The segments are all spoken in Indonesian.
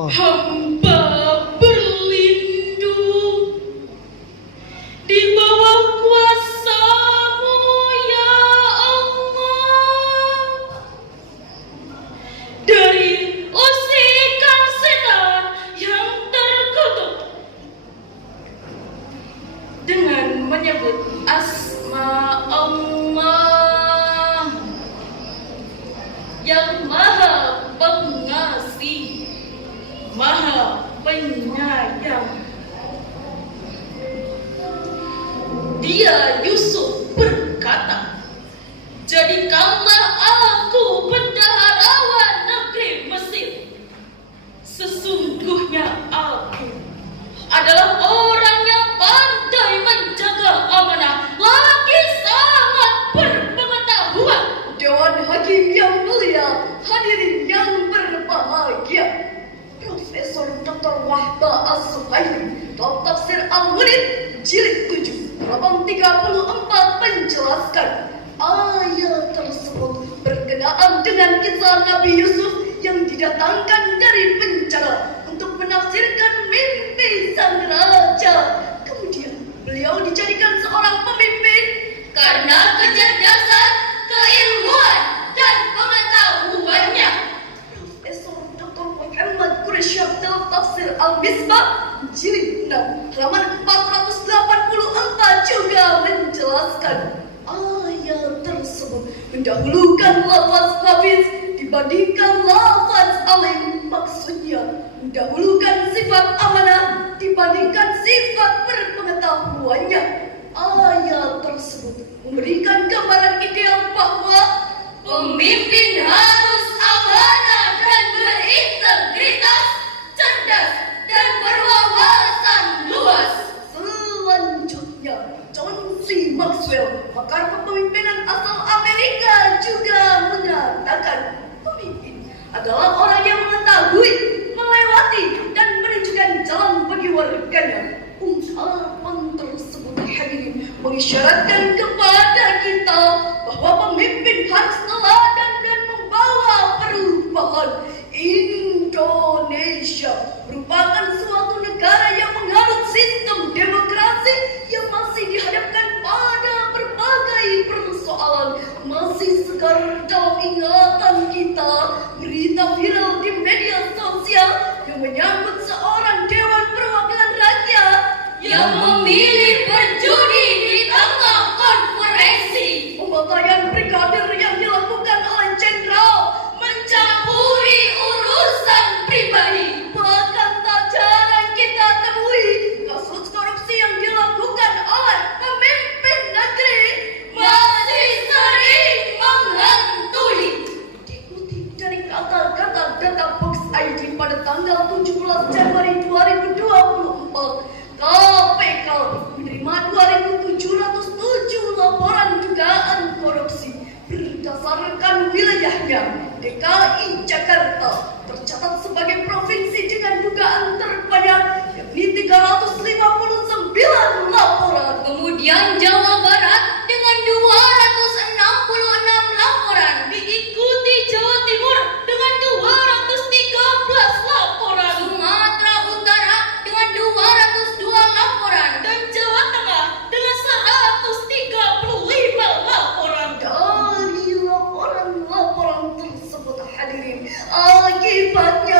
Allah. Hamba berlindung di bawah kuasa-Mu ya Allah, dari usikan setan yang terkutuk, dengan menyebut asma Allah yang Maha Pengasih, Maha Penyayang. Dia Yusuf berkata, "Jadikanlah aku bendaharawan negeri Mesir. Sesungguhnya aku adalah orang yang pandai menjaga amanah, lagi sangat berpengetahuan." Dewan Hakim yang mulia, hadirin yang berbahagia, Profesor Dr. Wahba As-Suhaili dalam tafsir Al-Murid jilid 7 halaman 34 menjelaskan ayat tersebut berkenaan dengan kisah Nabi Yusuf yang didatangkan dari penjara untuk menafsirkan mimpi sang raja. Kemudian beliau dijadikan seorang pemimpin Karena kecerdasan, keilmuan, dan pengetahuannya. Profesor Dr. Muhammad Quraisyah dalam tafsir Al-Misbah jilid 6 halaman 484 juga menjelaskan ayat tersebut mendahulukan lafaz hafiz dibandingkan lafaz alim. Maksudnya mendahulukan sifat amanah dibandingkan sifat berpengetahuannya. Ayat tersebut memberikan gambaran ideal bahwa Pemimpin harus amanah dan berintegritas, cerdas, dan berwawasan luas. selanjutnya John C. Maxwell, pakar kepemimpinan asal Amerika, juga mengatakan pemimpin adalah orang yang mengetahui, melewati, dan menunjukkan jalan bagi warganya. Ungkapan tersebut hadirin mengisyaratkan kepada kita bahwa pemimpin harus teladan dan membawa perubahan. Indonesia merupakan suatu negara yang menganut sistem demokrasi yang masih dihadapkan pada berbagai persoalan. Masih segar dalam ingatan kita berita viral di media sosial yang menyambut seorang Dewan Perwakilan Rakyat Yang memilih berjudi di tengah konferensi, pembantaian brigadir yang dilakukan oleh jenderal, mencampuri urusan pribadi. bahkan tak jarang kita temui kasus korupsi yang dilakukan oleh pemimpin negeri Masih sering menghantui. dikutip dari kata-kata Databox ID pada tanggal 17 Januari 2024, KPK menerima 2.707 laporan dugaan korupsi berdasarkan wilayahnya. DKI Jakarta tercatat sebagai provinsi dengan dugaan terbanyak, yakni 359 laporan. Kemudian Jawa Barat dengan 266 laporan, diikuti Jawa Timur dengan 213 laporan, Sumatera Utara dengan 202 laporan, dan Jawa Tengah dengan 135 laporan. Dari laporan-laporan tersebut hadirin, akibatnya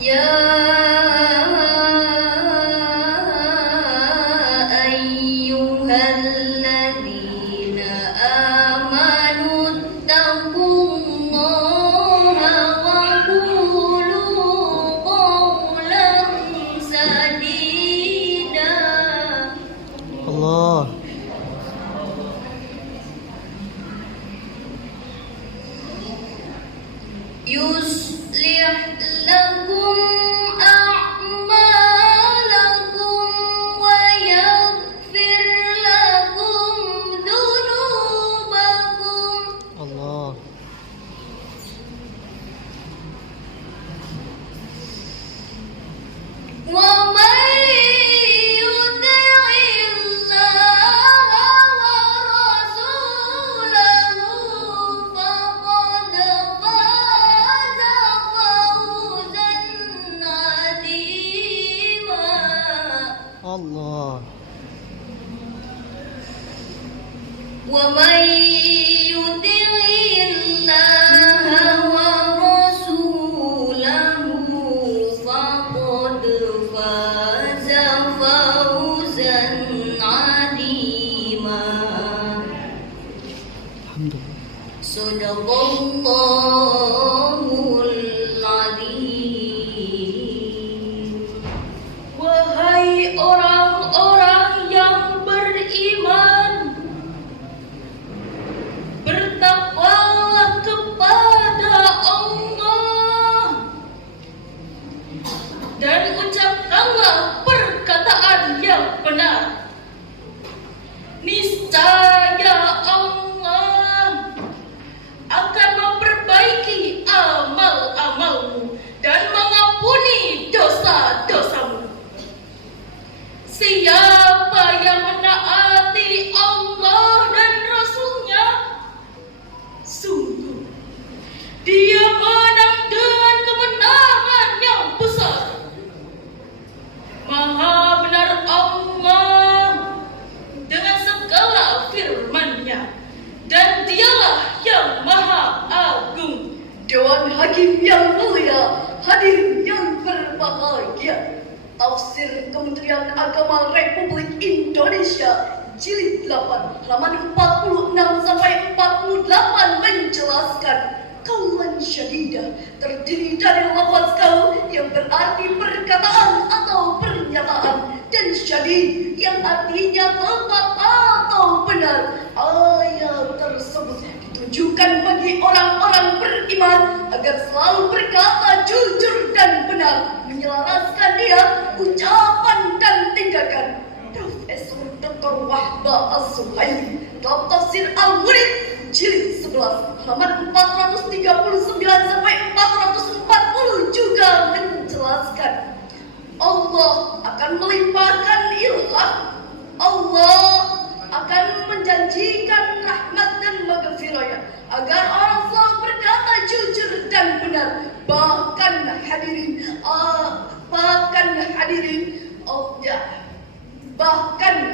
Ya ayyuhalladzina amanu taqullaha wa qulu qawlan sadida. Allah. Yuslih lakum a'malakum wa yaghfir lakum dzunubakum. Allah. Wa may yuti'illaha wa rasulahu faqad faza fawzan 'azima. Allah. Wa may yuti'illaha wa rasulahu faqad faza fawzan 'azima. Alhamdulillah. Sadaqallahul azim. Wahai orang-orang yang beriman, bertakwalah kepada Allah dan ucapkanlah perkataan yang benar. Niscaya Allah akan memperbaiki amal-amalmu dan mengampuni dosa-dosamu. Siapa yang menaati Allah dan Rasul-Nya, sungguh dia menang dengan kemenangan yang besar. Maha benar Allah dengan segala firman-Nya, dan dialah yang maha agung. Dewan Hakim yang mulia, hadirin yang berbahagia, Tafsir Kementerian Agama Republik Indonesia Jilid 8 halaman 46 sampai 48 menjelaskan kaulan syadidah terdiri dari lafaz kau yang berarti perkataan atau pernyataan, dan syadid yang artinya tepat atau benar. Ayat tersebut ditujukan bagi orang-orang beriman agar selalu berkata jujur dan benar, menyelaraskan niat, ucapan dan tindakan. Profesor Dr. Wahba As-Suhaimi dalam tafsir Al-Murid Jilid 11 halaman 439 sampai 440 juga menjelaskan Allah akan melimpahkan ilham, Allah akan menjanjikan rahmat dan maghfirah agar orang selalu berkata jujur dan benar. Bahkan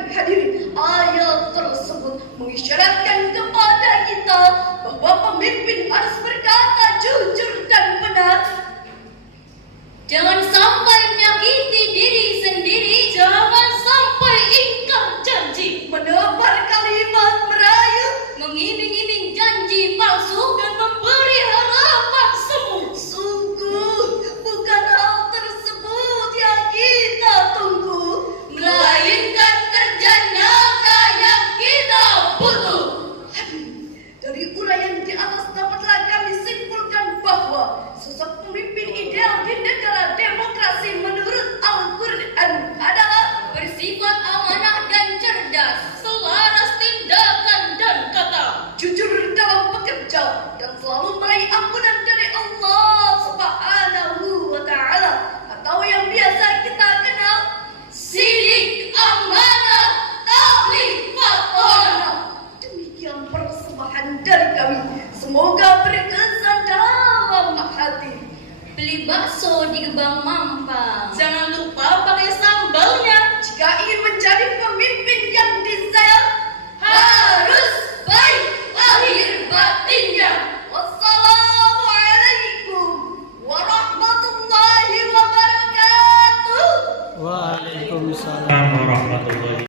hadirin ayat tersebut mengisyaratkan kepada kita bahwa pemimpin harus berkata jujur dan benar. Jangan sampai menyakiti diri sendiri, jangan sampai ingkar janji, menebar kalimat merayu, mengiming-iming janji palsu, dan memberi harapan semu. Sungguh bukan hal tersebut yang kita tunggu, melainkan kerja nyata yang kita butuh. Dari uraian di atas dapatlah kami simpulkan bahwa sosok pemimpin ideal di negara demokrasi menurut Al-Quran adalah bersifat amanah dan cerdas, selaras tindakan dan kata, jujur dalam bekerja, dan selalu meraih ampunan dari Allah Subhanahu wa Ta'ala, atau yang biasa kita kenal sidik, amanah, tabligh, fatonah. Demikian persembahan dari kami, semoga berkesan dalam hati. Beli bakso di Gebang Mampang, jangan lupa pakai sambalnya. Jika ingin menjadi pemimpin yang disayang, harus baik lahir batinnya. Wassalamualaikum warahmatullahi wabarakatuh. Waalaikumsalam. Warahmatullahi